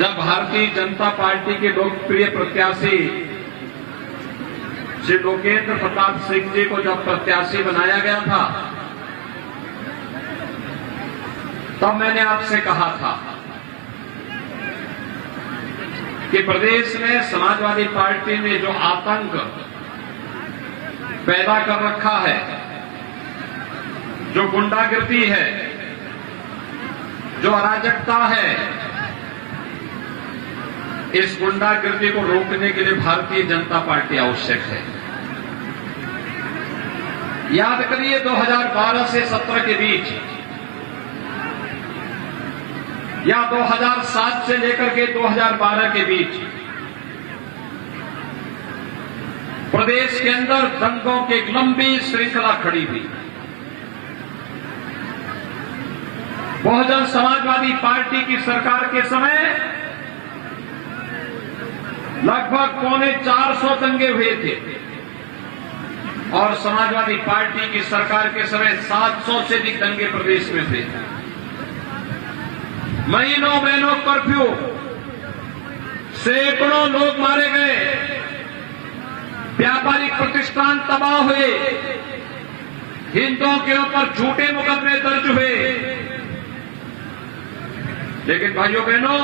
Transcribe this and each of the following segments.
जब भारतीय जनता पार्टी के लोकप्रिय प्रत्याशी श्री लोकेंद्र प्रताप सिंह जी को जब प्रत्याशी बनाया गया था, तब मैंने आपसे कहा था कि प्रदेश में समाजवादी पार्टी ने जो आतंक पैदा कर रखा है, जो गुंडागिर्दी है, जो अराजकता है, इस गुंडागिर्दी को रोकने के लिए भारतीय जनता पार्टी आवश्यक है। याद करिए 2012 से 17 के बीच या 2007 से लेकर के 2012 के बीच प्रदेश के अंदर दंगों की एक लंबी श्रृंखला खड़ी हुई। बहुजन समाजवादी पार्टी की सरकार के समय लगभग 350 दंगे हुए थे और समाजवादी पार्टी की सरकार के समय 700 से अधिक दंगे प्रदेश में हुए। महीनों महीनों कर्फ्यू, सैकड़ों लोग मारे गए, व्यापारिक प्रतिष्ठान तबाह हुए, हिंदुओं के ऊपर झूठे मुकदमे दर्ज हुए। लेकिन भाइयों बहनों,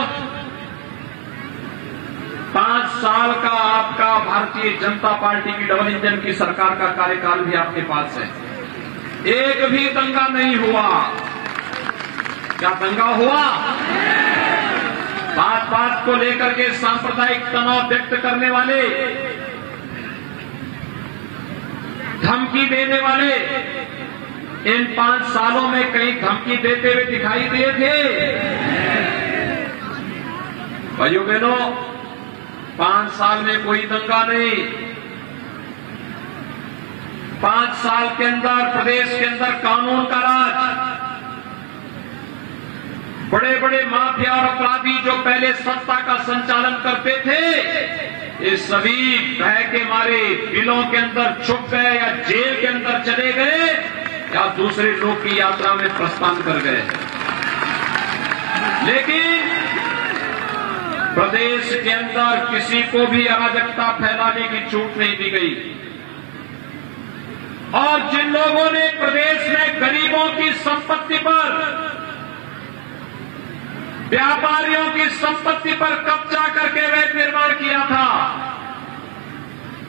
5 साल का आपका भारतीय जनता पार्टी की डबल इंजन की सरकार का कार्यकाल भी आपके पास है। एक भी दंगा नहीं हुआ। क्या दंगा हुआ? बात को लेकर के सांप्रदायिक तनाव व्यक्त करने वाले, धमकी देने वाले इन 5 सालों में कहीं धमकी देते हुए दिखाई दिए थे? भाइयों बहनों, 5 साल में कोई दंगा नहीं। 5 साल के अंदर प्रदेश के अंदर कानून का राज, बड़े बड़े माफिया और अपराधी जो पहले सत्ता का संचालन करते थे, ये सभी भय के मारे बिलों के अंदर छुप गए या जेल के अंदर चले गए या दूसरे लोग की यात्रा में प्रस्थान कर गए। लेकिन प्रदेश के अंदर किसी को भी अराजकता फैलाने की छूट नहीं दी गई। और जिन लोगों ने प्रदेश में गरीबों की संपत्ति पर, व्यापारियों की संपत्ति पर कब्जा करके अवैध निर्माण किया था,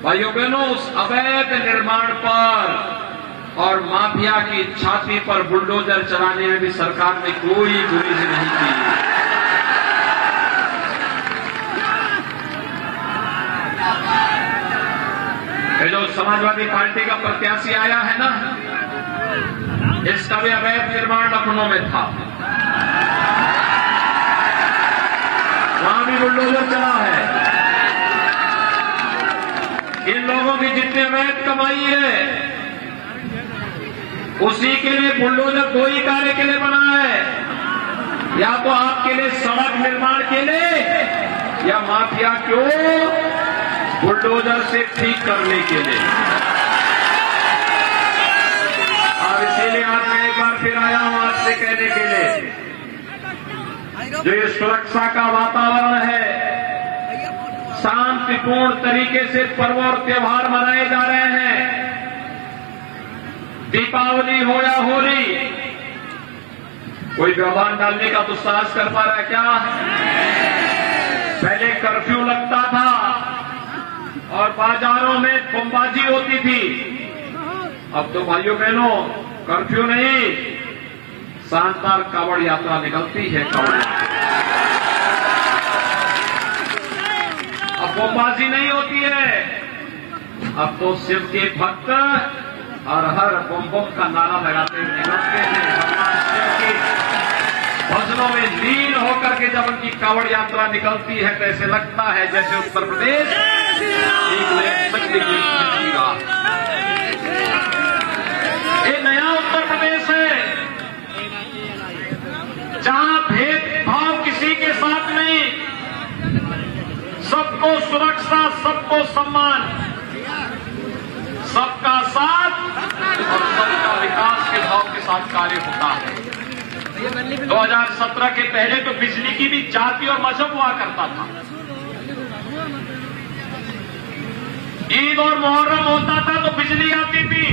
भाइयों बहनों, उस अवैध निर्माण पर और माफिया की छाती पर बुलडोजर चलाने में भी सरकार ने कोई गुरेज नहीं की। ये जो समाजवादी पार्टी का प्रत्याशी आया है ना, इसका भी अवैध निर्माण लखनऊ में था, वहां भी बुलडोजर चला है। इन लोगों की जितनी अवैध कमाई है, उसी के लिए बुलडोजर 2 ही कार्य के लिए बना है, या तो आपके लिए सड़क निर्माण के लिए या माफिया को बुलडोजर से ठीक करने के लिए। और इसीलिए आज मैं एक बार फिर आया हूं आपसे कहने के लिए, जो ये सुरक्षा का वातावरण है, शांतिपूर्ण तरीके से पर्व और त्योहार मनाए जा रहे हैं। दीपावली हो या होली, कोई व्यवधान डालने का दुस्साहस कर पा रहा है क्या? पहले कर्फ्यू लगता था और बाजारों में बमबाजी होती थी। अब तो भाइयों बहनों कर्फ्यू नहीं, शानदार कांवड़ यात्रा निकलती है। कांवड़ अब बमबाजी नहीं होती है, अब तो शिव के भक्त हर हर बम बम का नारा लगाते हुए निकलते हैं। भगवान शिव की भजनों में लीन होकर के जब उनकी कांवड़ यात्रा निकलती है, तो ऐसे लगता है जैसे उत्तर प्रदेश एक नए शक्ति की जी रहा है। ये नया उत्तर प्रदेश है, जहां भेदभाव किसी के साथ नहीं, सबको सुरक्षा, सबको सम्मान, सबका साथ और सबका विकास के भाव के साथ कार्य होता है। 2017 के पहले तो बिजली की भी जाति और मजहब हुआ करता था। ईद और मुहर्रम होता था तो बिजली आती थी,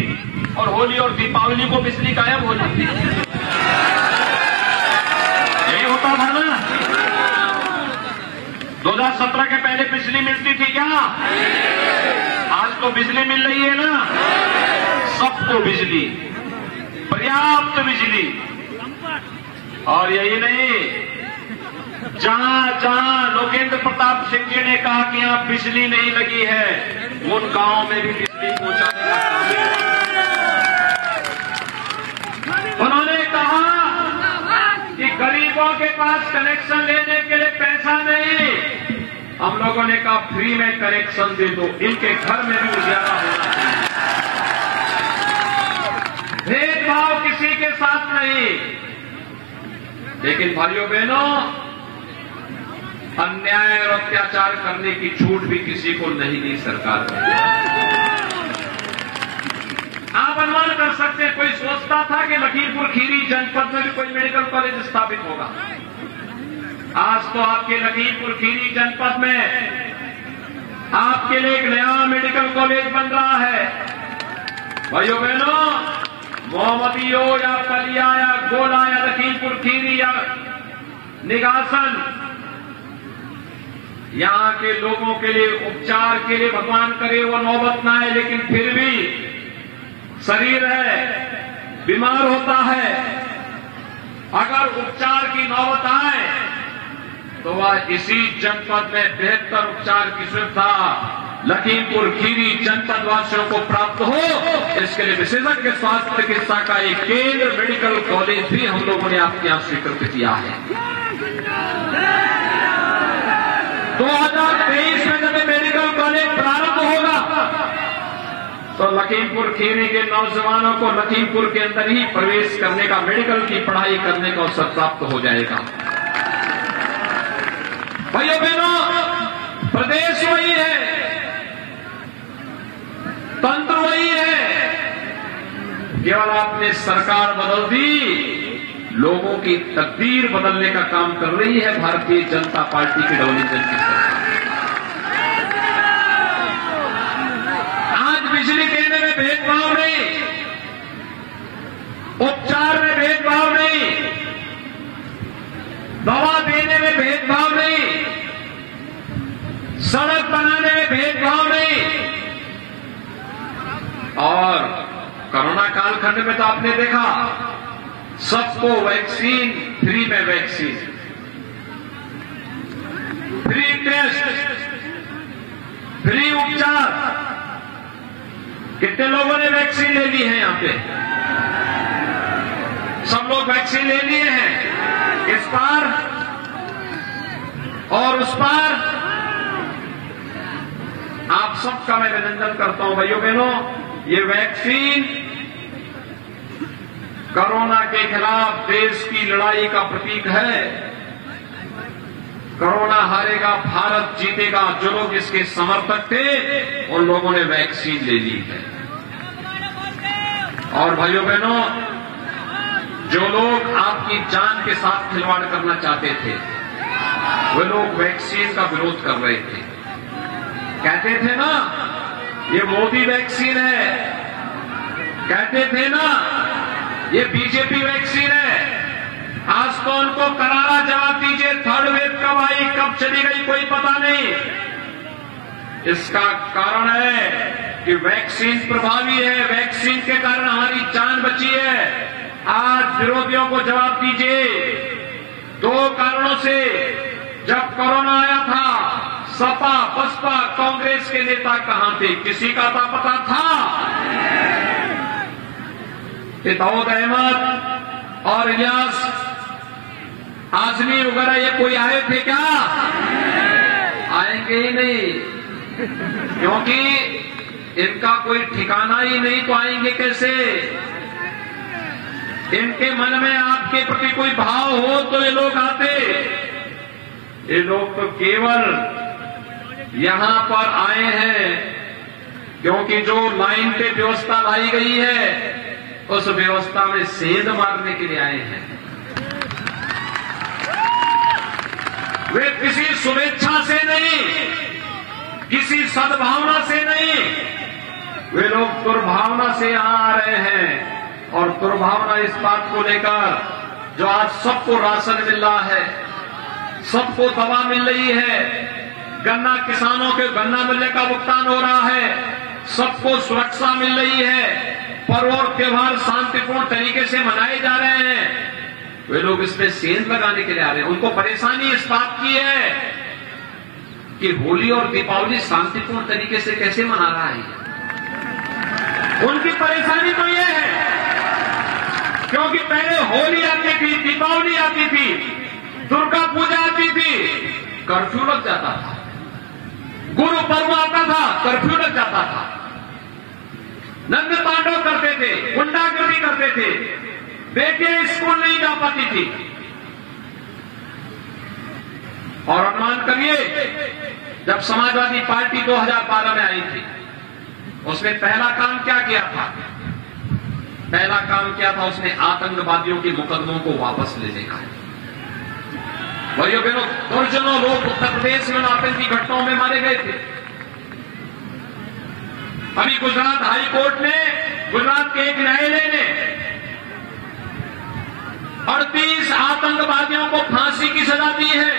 और होली और दीपावली को बिजली गायब हो जाती थी। यही होता था ना। 2017 के पहले बिजली मिलती थी क्या? आज तो बिजली मिल रही है ना, सबको बिजली, पर्याप्त बिजली। और यही नहीं, जहां जहां लोकेंद्र प्रताप सिंह जी ने कहा कि यहां बिजली नहीं लगी है, उन गांवों में भी बिजली पहुंचाने का काम किया। उन्होंने कहा कि गरीबों के पास कनेक्शन लेने के लिए पैसा नहीं, हम लोगों ने कहा फ्री में कनेक्शन दे दो, इनके घर में भी उजाला होना चाहिए। भेदभाव किसी के साथ नहीं। लेकिन भाइयों बहनों, अन्याय और अत्याचार करने की छूट भी किसी को नहीं दी सरकार ने। आप अनुमान कर सकते हैं, कोई सोचता था कि लखीमपुर खीरी जनपद में भी कोई मेडिकल कॉलेज स्थापित होगा? आज तो आपके लखीमपुर खीरी जनपद में आपके लिए एक नया मेडिकल कॉलेज बन रहा है। भाइयों बहनों, मोहम्मदी हो या पलिया या गोला या लखीमपुर खीरी या निगासन, यहां के लोगों के लिए उपचार के लिए भगवान करे वो नौबत ना आए, लेकिन फिर भी शरीर है, बीमार होता है, अगर उपचार की नौबत आए तो वह इसी जनपद में बेहतर उपचार की सुविधा लखीमपुर खीरी जनपद वासियों को प्राप्त हो, इसके लिए विशेषज्ञ स्वास्थ्य चिकित्सा का एक केंद्र मेडिकल कॉलेज भी हम लोगों ने आपके यहां स्वीकृत किया है। 2023 में जब मेडिकल कॉलेज प्रारंभ होगा तो लखीमपुर खीरी के नौजवानों को लखीमपुर के अंदर ही प्रवेश करने का, मेडिकल की पढ़ाई करने का अवसर प्राप्त हो जाएगा। भाइयों बहनों, प्रदेश वही है, तंत्र वही है, केवल आपने सरकार बदल दी, लोगों की तकदीर बदलने का काम कर रही है भारतीय जनता पार्टी की डबल इंजन की सरकार। आज बिजली देने में भेदभाव नहीं, उपचार में भेदभाव नहीं, दवा देने में भेदभाव नहीं, सड़क बनाने में भेदभाव नहीं। और कोरोना कालखंड में तो आपने देखा, सबको वैक्सीन, फ्री में वैक्सीन, फ्री टेस्ट, फ्री उपचार। कितने लोगों ने वैक्सीन ले ली है? यहां पे सब लोग वैक्सीन ले लिए हैं, इस पार और उस पार। आप सबका मैं अभिनंदन करता हूं भाइयों बहनों। ये वैक्सीन कोरोना के खिलाफ देश की लड़ाई का प्रतीक है। कोरोना हारेगा, भारत जीतेगा। जो लोग इसके समर्थक थे उन लोगों ने वैक्सीन ले ली है। और भाइयों बहनों, जो लोग आपकी जान के साथ खिलवाड़ करना चाहते थे, वे लोग वैक्सीन का विरोध कर रहे थे। कहते थे ना ये मोदी वैक्सीन है, कहते थे ना ये बीजेपी वैक्सीन है। आज तो उनको करारा जवाब दीजिए, थर्ड वेव कब आई, कब चली गई, कोई पता नहीं। इसका कारण है कि वैक्सीन प्रभावी है, वैक्सीन के कारण हमारी जान बची है। आज विरोधियों को जवाब दीजिए। 2 कारणों से जब कोरोना आया था, सपा, बसपा, कांग्रेस के नेता कहां थे? किसी का तो पता था? दाऊद अहमद और इलियास आजमी वगैरह ये कोई आए थे क्या? आएंगे ही नहीं, क्योंकि इनका कोई ठिकाना ही नहीं, तो आएंगे कैसे? इनके मन में आपके प्रति कोई भाव हो तो ये लोग आते। ये लोग तो केवल यहां पर आए हैं क्योंकि जो लाइन पे व्यवस्था लाई गई है उस व्यवस्था में सेंध मारने के लिए आए हैं। वे किसी शुभेच्छा से नहीं, किसी सद्भावना से नहीं, वे लोग दुर्भावना से यहां आ रहे हैं। और दुर्भावना इस बात को लेकर जो आज सबको राशन मिल रहा है, सबको दवा मिल रही है, गन्ना किसानों के गन्ना मिलने का भुगतान हो रहा है, सबको सुरक्षा मिल रही है, पर्व और त्योहार शांतिपूर्ण तरीके से मनाए जा रहे हैं, वे लोग इसमें सेंध लगाने के लिए आ रहे हैं। उनको परेशानी इस बात की है कि होली और दीपावली शांतिपूर्ण तरीके से कैसे मना रहा है। उनकी परेशानी तो यह है क्योंकि पहले होली आती थी, दीपावली आती थी, दुर्गा पूजा आती थी, कर्फ्यू लग जाता था, गुरु पर्व आता था, कर्फ्यू लग जाता था, नंद तांडव करते थे, गुंडागर्दी करते थे, बेटियां स्कूल नहीं जा पाती थी। और अनुमान करिए, जब समाजवादी पार्टी 2012 में आई थी, उसने पहला काम क्या किया था? पहला काम क्या था? उसने आतंकवादियों के मुकदमों को वापस लेने का। भाइयों बहनों, दर्जनों लोग उत्तर प्रदेश में आतंकी घटनाओं में मारे गए थे। अभी गुजरात हाई कोर्ट ने, गुजरात के एक न्यायालय ने 38 आतंकवादियों को फांसी की सजा दी है,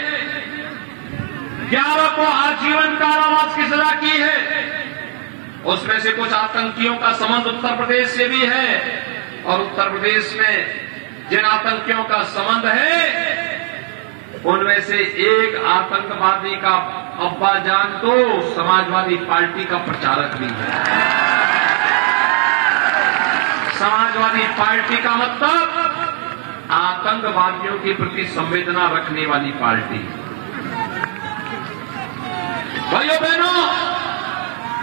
11 को आजीवन कारावास की सजा की है। उसमें से कुछ आतंकियों का संबंध उत्तर प्रदेश से भी है, और उत्तर प्रदेश में जिन आतंकियों का संबंध है उनमें से एक आतंकवादी का अब्बाजान तो समाजवादी पार्टी का प्रचारक भी है। समाजवादी पार्टी का मतलब आतंकवादियों के प्रति संवेदना रखने वाली पार्टी। भाइयों बहनों,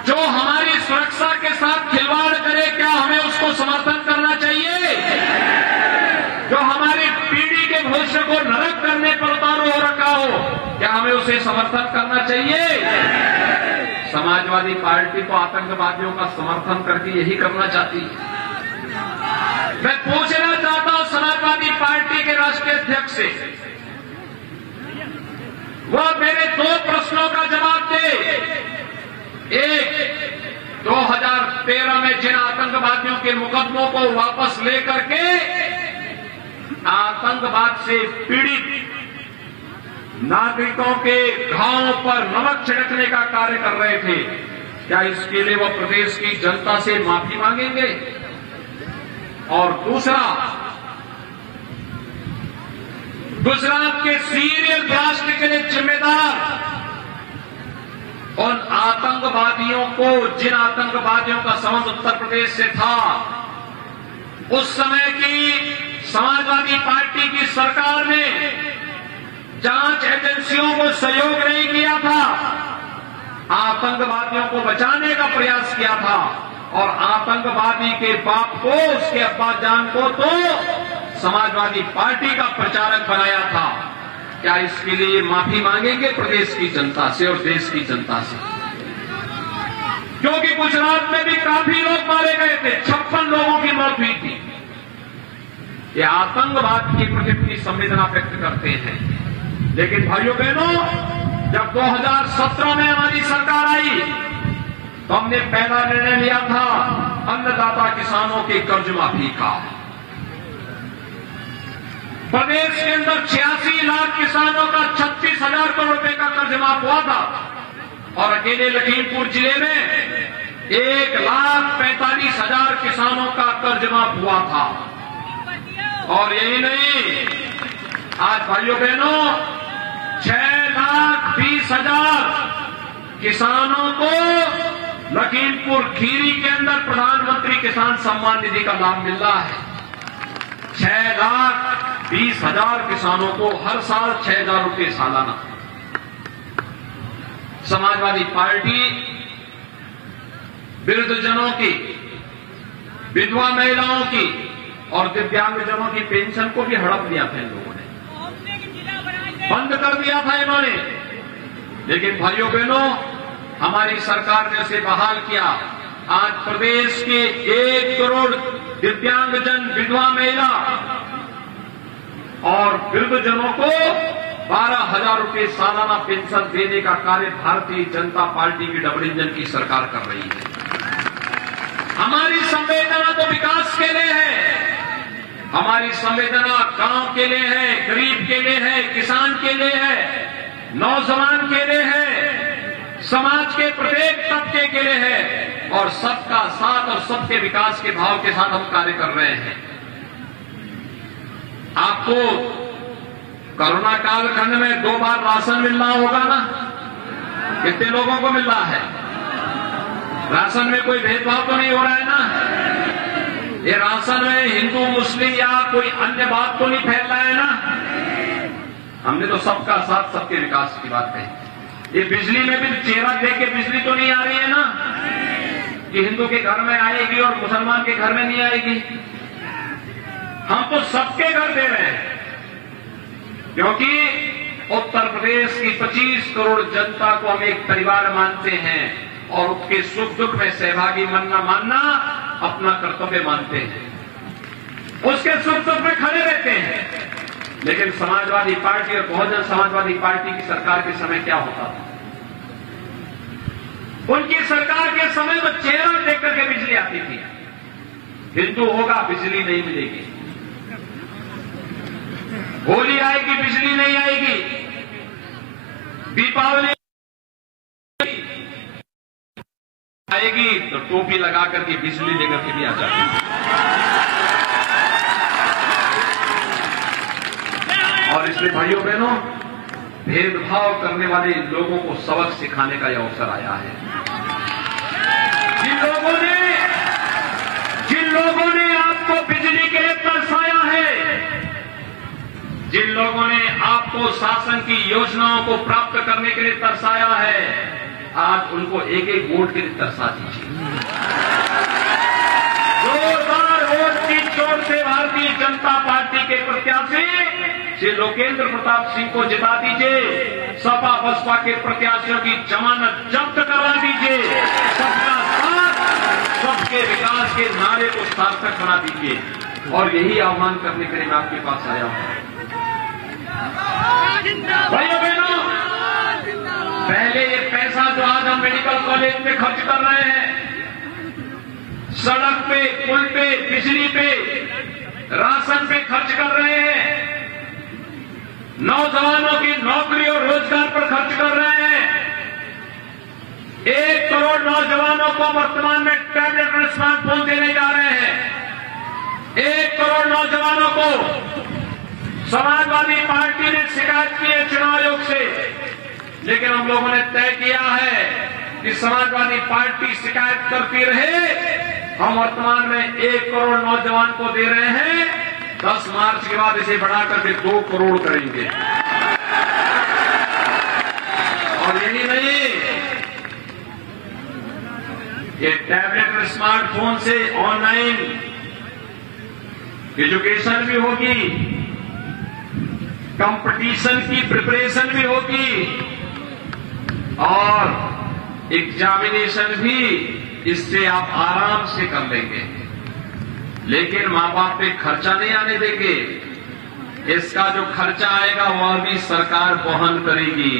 जो हमारी सुरक्षा के साथ खिलवाड़ करे, क्या हमें उसको समर्थन करना चाहिए? जो हमारी पीढ़ी के भविष्य को नरक करने पर उतारू हो रखा हो, क्या हमें उसे समर्थन करना चाहिए? समाजवादी पार्टी को आतंकवादियों का समर्थन करके यही करना चाहती है। मैं पूछना चाहता हूं समाजवादी पार्टी के राष्ट्रीय अध्यक्ष से, वह मेरे 2 प्रश्नों का जवाब दे। एक, 2013 में जिन आतंकवादियों के मुकदमों को वापस लेकर के आतंकवाद से पीड़ित नागरिकों के घावों पर नमक छिड़कने का कार्य कर रहे थे, क्या इसके लिए वो प्रदेश की जनता से माफी मांगेंगे? और दूसरा, गुजरात के सीरियल ब्लास्ट के लिए जिम्मेदार उन आतंकवादियों को, जिन आतंकवादियों का संबंध उत्तर प्रदेश से था, उस समय की समाजवादी पार्टी की सरकार ने जांच एजेंसियों को सहयोग नहीं किया था, आतंकवादियों को बचाने का प्रयास किया था, और आतंकवादी के बाप को, उसके अब्बाजान को तो समाजवादी पार्टी का प्रचारक बनाया था। क्या इसके लिए माफी मांगेंगे प्रदेश की जनता से और देश की जनता से? क्योंकि गुजरात में भी काफी लोग मारे गए थे, 56 लोगों की मौत हुई थी। ये आतंकवाद के प्रति अपनी संवेदना व्यक्त करते हैं। लेकिन भाइयों बहनों, जब 2017 में हमारी सरकार आई तो हमने पहला निर्णय लिया था अन्नदाता किसानों के कर्ज माफी का। प्रदेश के अंदर 86 लाख किसानों का 36,000 करोड़ रुपए का कर्ज माफ हुआ था, और अकेले लखीमपुर जिले में 1,45,000 किसानों का कर्ज माफ हुआ था। और यही नहीं, आज भाइयों बहनों 6,20,000 किसानों को लखीमपुर खीरी के अंदर प्रधानमंत्री किसान सम्मान निधि का लाभ मिल रहा है। 6,20,000 किसानों को हर साल 6,000 रुपये सालाना। समाजवादी पार्टी वृद्धजनों की, विधवा महिलाओं की और दिव्यांगजनों की पेंशन को भी हड़प दिया था इन लोगों ने, बंद कर दिया था इन्होंने। लेकिन भाइयों बहनों, हमारी सरकार ने उसे बहाल किया। आज प्रदेश के 1 करोड़ दिव्यांगजन, विधवा महिला और वृद्धजनों को 12,000 रुपये सालाना पेंशन देने का कार्य भारतीय जनता पार्टी की डबल इंजन की सरकार कर रही है। हमारी संवेदना तो विकास के लिए है, हमारी संवेदना गांव के लिए है, गरीब के लिए है, किसान के लिए है, नौजवान के लिए है, समाज के प्रत्येक तबके के लिए है और सबका साथ और सबके विकास के भाव के साथ हम कार्य कर रहे हैं। आपको कोरोना कालखंड में 2 बार राशन मिल रहा होगा ना? कितने लोगों को मिल रहा है? राशन में कोई भेदभाव तो नहीं हो रहा है ना? ये राशन में हिंदू मुस्लिम या कोई अन्य बात तो नहीं फैल रहा है ना? हमने तो सबका साथ सबके विकास की बात कही। ये बिजली में भी चेहरा देख के बिजली तो नहीं आ रही है ना कि हिंदू के घर में आएगी और मुसलमान के घर में नहीं आएगी। हम तो सबके घर दे रहे हैं क्योंकि उत्तर प्रदेश की 25 करोड़ जनता को हम एक परिवार मानते हैं और उसके सुख दुख में सहभागी मानना अपना कर्तव्य मानते हैं, उसके सुख दुख में खड़े रहते हैं। लेकिन समाजवादी पार्टी और बहुजन समाजवादी पार्टी की सरकार के समय क्या होता था? उनकी सरकार के समय वो चेहरा देख करके बिजली आती थी। हिंदू होगा बिजली नहीं मिलेगी, होली आएगी बिजली नहीं आएगी, दीपावली आएगी तो टोपी लगा करके बिजली लेकर के भी आ जाएगी। और इसलिए भाइयों बहनों, भेदभाव करने वाले लोगों को सबक सिखाने का यह अवसर आया है। जिन लोगों ने आपको बिजली के लिए तरसाया है, जिन लोगों ने आपको शासन की योजनाओं को प्राप्त करने के लिए तरसाया है, आज उनको एक एक वोट के लिए तरसा दीजिए। जोरदार वोट की चोट से भारतीय जनता पार्टी के प्रत्याशी श्री लोकेंद्र प्रताप सिंह को जिता दीजिए। सपा बसपा के प्रत्याशियों की जमानत जब्त करवा दीजिए। सबका साथ सबके विकास के नारे को सार्थक बना दीजिए। और यही आह्वान करने के लिए मैं आपके पास आया हूं। भाइयों बहनों, पहले ये पैसा जो आज हम मेडिकल कॉलेज में खर्च कर रहे हैं, सड़क पे, पुल पे, बिजली पे, राशन पे खर्च कर रहे हैं, नौजवानों की नौकरी और रोजगार पर खर्च कर रहे हैं। 1 करोड़ नौजवानों को वर्तमान में टैबलेट और स्मार्टफोन देने जा रहे हैं। 1 करोड़ नौजवानों को समाजवादी पार्टी ने शिकायत की है चुनाव आयोग से, लेकिन हम लोगों ने तय किया है कि समाजवादी पार्टी शिकायत करती रहे। हम वर्तमान में 1 करोड़ नौजवान को दे रहे हैं। 10 मार्च के बाद इसे बढ़ाकर के 2 करोड़ करेंगे। और यही नहीं, ये टैबलेट और स्मार्टफोन से ऑनलाइन एजुकेशन भी होगी, कंपटीशन की प्रिपरेशन भी होगी और एग्जामिनेशन भी इससे आप आराम से कर लेंगे। लेकिन मां बाप पे खर्चा नहीं आने देंगे। इसका जो खर्चा आएगा वह भी सरकार वहन करेगी।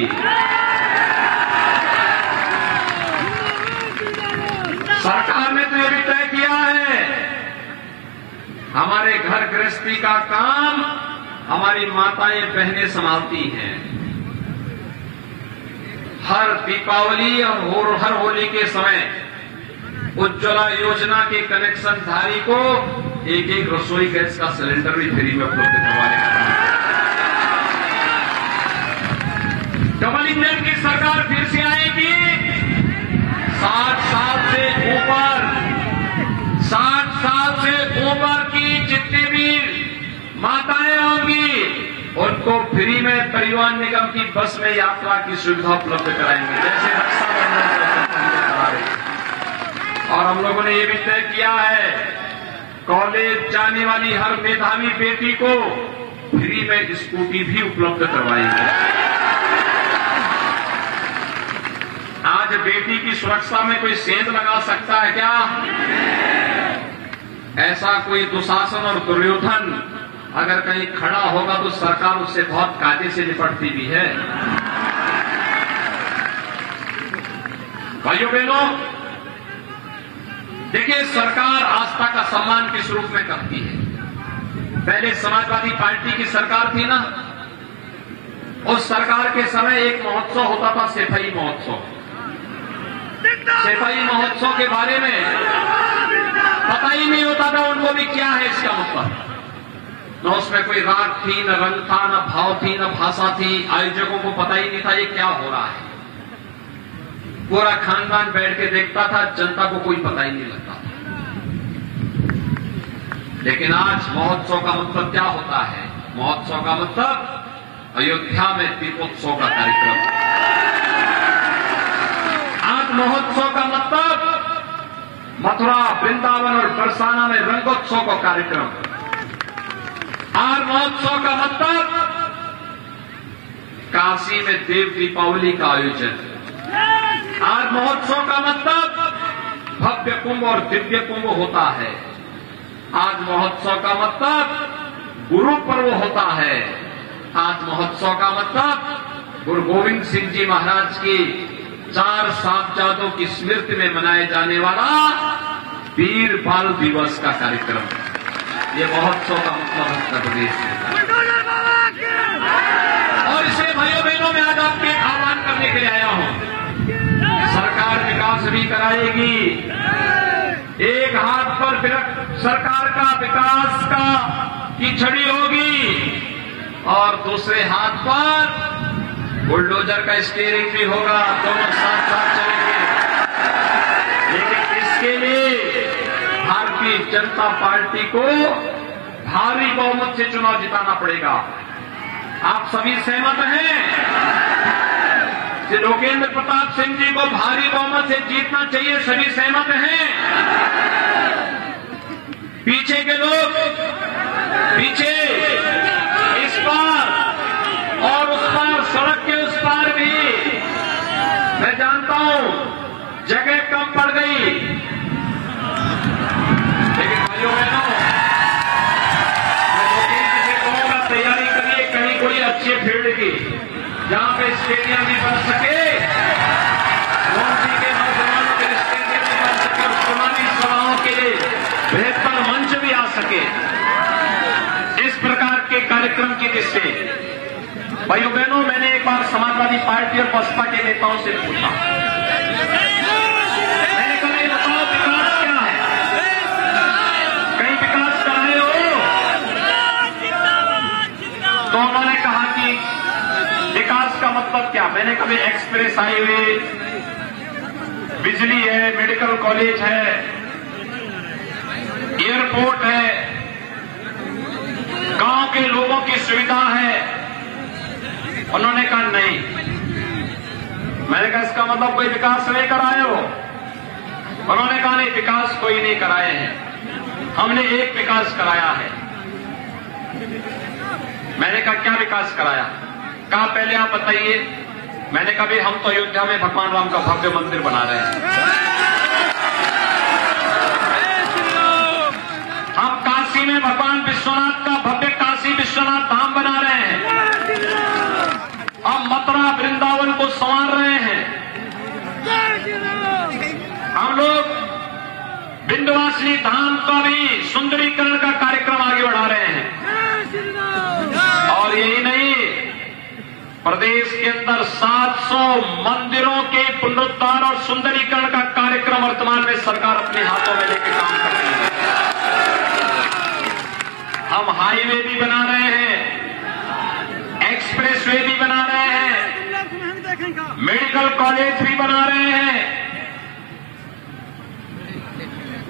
सरकार ने तो यह भी तय किया है, हमारे घर गृहस्थी का काम हमारी माताएं बहनें संभालती हैं। हर दीपावली और हर होली के समय उज्ज्वला योजना के कनेक्शन धारी को एक रसोई गैस का सिलेंडर भी फ्री में उपलब्ध करवाने का। डबल इंजन की सरकार फिर से आएगी। 60 साल से ऊपर की जितने भी माताएं होंगी उनको फ्री में परिवहन निगम की बस में यात्रा की सुविधा उपलब्ध कराएंगे, जैसे रक्षाबंधन करा रहे हैं। और हम लोगों ने ये भी तय किया है, कॉलेज जाने वाली हर मेधावी बेटी को फ्री में स्कूटी भी उपलब्ध करवाएंगे। आज बेटी की सुरक्षा में कोई सेंध लगा सकता है क्या? ऐसा कोई दुशासन और दुर्योधन अगर कहीं खड़ा होगा तो सरकार उससे बहुत कायदे से निपटती भी है। भाइयों बहनों, देखिए सरकार आस्था का सम्मान किस रूप में करती है। पहले समाजवादी पार्टी की सरकार थी ना, उस सरकार के समय एक महोत्सव होता था, सिपाही महोत्सव। सिपाही महोत्सव के बारे में पता ही नहीं होता था उनको भी क्या है इसका मतलब। न उसमें कोई राग थी, न रंग था, न भाव थी, न भाषा थी। आयोजकों को पता ही नहीं था ये क्या हो रहा है। पूरा खानदान बैठ के देखता था, जनता को कोई पता ही नहीं लगता था। लेकिन आज महोत्सव का मतलब क्या होता है? महोत्सव का मतलब अयोध्या में दीपोत्सव का कार्यक्रम। आज महोत्सव का मतलब मथुरा, वृंदावन और बरसाना में रंगोत्सव का कार्यक्रम। आज महोत्सव का मतलब काशी में देव दीपावली का आयोजन। आज महोत्सव का मतलब भव्य कुंभ और दिव्य कुंभ होता है। आज महोत्सव का मतलब गुरु पर्व होता है। आज महोत्सव का मतलब गुरु गोविंद सिंह जी महाराज की 4 साहिबजादों की स्मृति में मनाए जाने वाला वीर बाल दिवस का कार्यक्रम। ये महोत्सव का मतलब उत्तर प्रदेश में। और इसलिए भाइयों बहनों, मैं आज आपके आह्वान करने के लिए आया हूं। सरकार विकास भी कराएगी। एक हाथ पर सरकार का विकास का की छड़ी होगी और दूसरे हाथ पर बुलडोजर का स्टीयरिंग भी होगा। दोनों साथ साथ चलेंगे। लेकिन इसके लिए भारतीय जनता पार्टी को भारी बहुमत से चुनाव जिताना पड़ेगा। आप सभी सहमत हैं कि लोकेंद्र प्रताप सिंह जी को भारी बहुमत से जीतना चाहिए? सभी सहमत हैं? पीछे के लोग पीछे, इस पार और उस पार, सड़क के उस पार भी मैं जानता हूं जगह कम पड़ गई। लेकिन भाइयों बहनों, मैं लोकेंद्र से कहूंगा तैयारी करिए कहीं कोई अच्छे फील्ड की, जहां पे स्टेडियम भी बन सके, के नौजवानों के स्टेडियम भी बन सके और चुनावी सभाओं के लिए बेहतर मंच भी आ सके। इस प्रकार के कार्यक्रम की दृष्टि भाइयों बहनों, मैंने एक बार समाजवादी पार्टी और बसपा के नेताओं से पूछा, मैंने कहा ये बताओ विकास क्या है? कहीं विकास कराए हो? तो उन्होंने कहा कि विकास का मतलब क्या? मैंने कभी एक्सप्रेस हाईवे, बिजली है, मेडिकल कॉलेज है, एयरपोर्ट है, गांव के लोगों की सुविधा है। उन्होंने कहा नहीं। मैंने कहा इसका मतलब कोई विकास नहीं कराए हो? उन्होंने कहा नहीं, विकास कोई नहीं कराए हैं, हमने एक विकास कराया है। मैंने कहा क्या विकास कराया? कहा पहले आप बताइए। मैंने कहा भी हम तो अयोध्या में भगवान राम का भव्य मंदिर बना रहे हैं, हम काशी में भगवान विश्वनाथ का भव्य काशी विश्वनाथ धाम बना रहे हैं, हम मथुरा वृंदावन को संवार रहे हैं, हम लोग विंध्यवासिनी धाम का भी सुंदरीकरण का कार्यक्रम आगे बढ़ा रहे हैं। और यही नहीं, प्रदेश के अंदर 700 मंदिरों के पुनरुद्धार और सुंदरीकरण का कार्यक्रम वर्तमान में सरकार अपने हाथों में लेकर काम कर रही है। हम हाईवे भी बना रहे हैं, एक्सप्रेसवे भी बना रहे हैं, मेडिकल कॉलेज भी बना रहे हैं,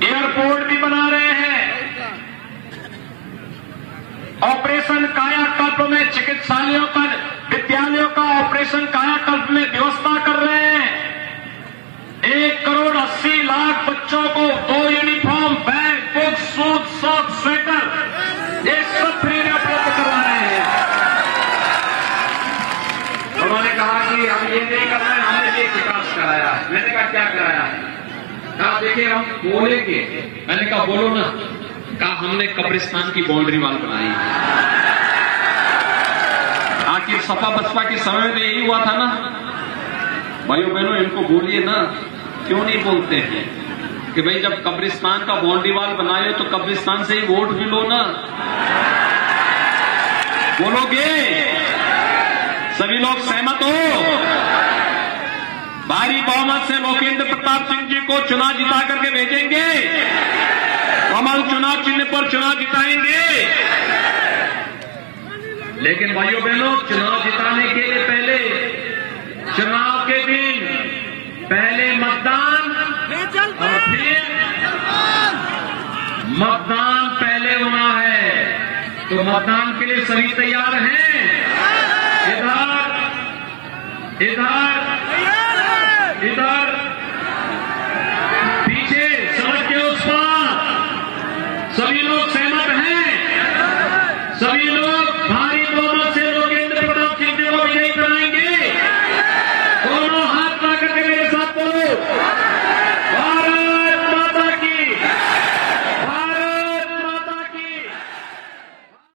एयरपोर्ट भी बना रहे हैं, ऑपरेशन कायाकल्प में चिकित्सालयों का, विद्यालयों का ऑपरेशन कायाकल्प में व्यवस्था कर रहे हैं। 1,80,00,000 बच्चों को 2 uniform, bag, book, suit, socks, sweater, ये सब फ्री में उपलब्ध करवा रहे हैं। उन्होंने कहा कि हम ये नहीं कर रहे हैं, हमने ये विकास कराया है। मैंने कहा क्या कराया है? कहा देखिए हम बोलेंगे। मैंने कहा बोलो ना। कहा हमने कब्रिस्तान की बाउंड्री वाल बनाई। आखिर सपा बसपा के समय में तो यही हुआ था ना। भाइयों बहनों, इनको बोलिए ना, क्यों नहीं बोलते हैं कि भाई जब कब्रिस्तान का बाउंड्री वाल बनाए हो तो कब्रिस्तान से ही वोट भी लो ना। बोलोगे? सभी लोग सहमत हो? भारी बहुमत से लोकेंद्र प्रताप सिंह जी को चुनाव जिता करके भेजेंगे। कमल चुनाव चिन्ह पर चुनाव जिताएंगे। लेकिन भाइयों बहनों, चुनाव जिताने के लिए पहले चुनाव के दिन पहले मतदान और फिर मतदान पहले होना है। तो मतदान के लिए सभी तैयार हैं? इधर इधर इधर